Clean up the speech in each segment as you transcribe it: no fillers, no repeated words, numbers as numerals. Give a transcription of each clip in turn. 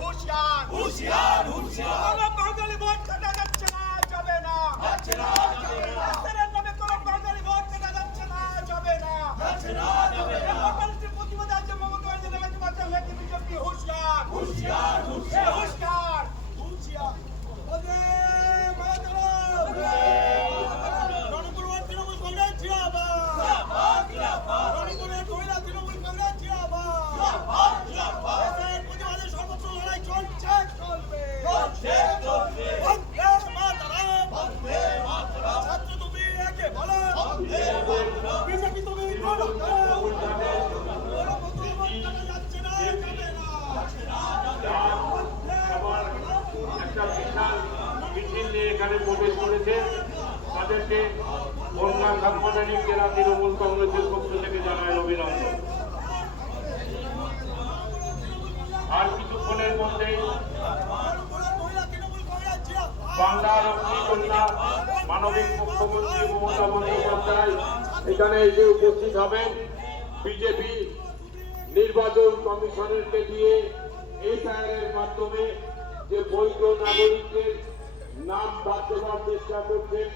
হুঁশিয়ার হুঁশিয়ার হুঁশিয়ার বাঙালি ভোট কাটা যাচ্ছে না, যাবে না, রাস্তার নামে কোনো বাঙালি ভোট কাটা যাচ্ছে না, যাবে না। বাংলাদেশের প্রতিবাদে আজ মমতা ব্যানার্জি লাগাতে পারছে নাকি বিজেপি হুঁশিয়ার হুঁশিয়ার হুঁশিয়ার হুঁশিয়ার বন্দে মাতরম। রণপুরের তৃণমূল কংগ্রেস জিন্দাবাদ, রণপুরের মহিলা তৃণমূল কংগ্রেস জিন্দাবাদ। দেশের প্রতিবাদে সর্বত্র লড়াই চলছে, চলবে। বন্দে মাতরম। ছাত্র তুমি একে বলো, বিজেপি তুমি বলো, যাচ্ছে না, যাবে না। একটা বিশাল মিছিল নিয়ে এখানে প্রবেশ করেছে, তাদেরকে বনগাঁ সাংগঠনিক জেলা তৃণমূল কংগ্রেসের পক্ষ থেকে জানায় অভিনন্দন। আর কিছুক্ষণের মধ্যেই বাংলার অগ্নিকন্যা মানবিক মুখ্যমন্ত্রী মমতা বন্দ্যোপাধ্যায় এখানে এসে উপস্থিত হবেন। বিজেপি নির্বাচন কমিশনারকে দিয়ে এসআইআর মাধ্যমে যে বৈধ নাগরিকদের নাম বাদ দেওয়ার চেষ্টা করছেন,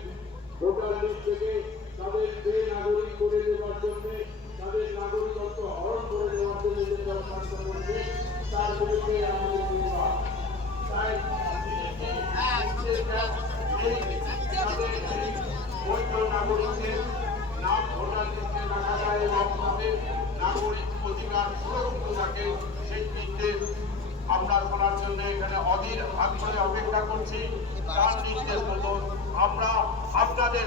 ভোটার লিস্ট থেকে তাদের নাগরিক করে দেওয়ার জন্য, তাদের নাগরিকত্ব হরণ করে দেওয়ার জন্য যে চক্রান্ত করছে, তার বিরুদ্ধে আমাদের প্রতিবাদ। তাই বৈধ নাগরিকদের নাম ভোটার লিস্টে রাখা যায় এবং তাদের নাগরিক অধিকার সুরক্ষিত থাকে, সেই নির্দেশ আমরা শোনার জন্য এখানে অধীর আগ্রহে অপেক্ষা করছি। তার নির্দেশ মতো আমরা আপনাদের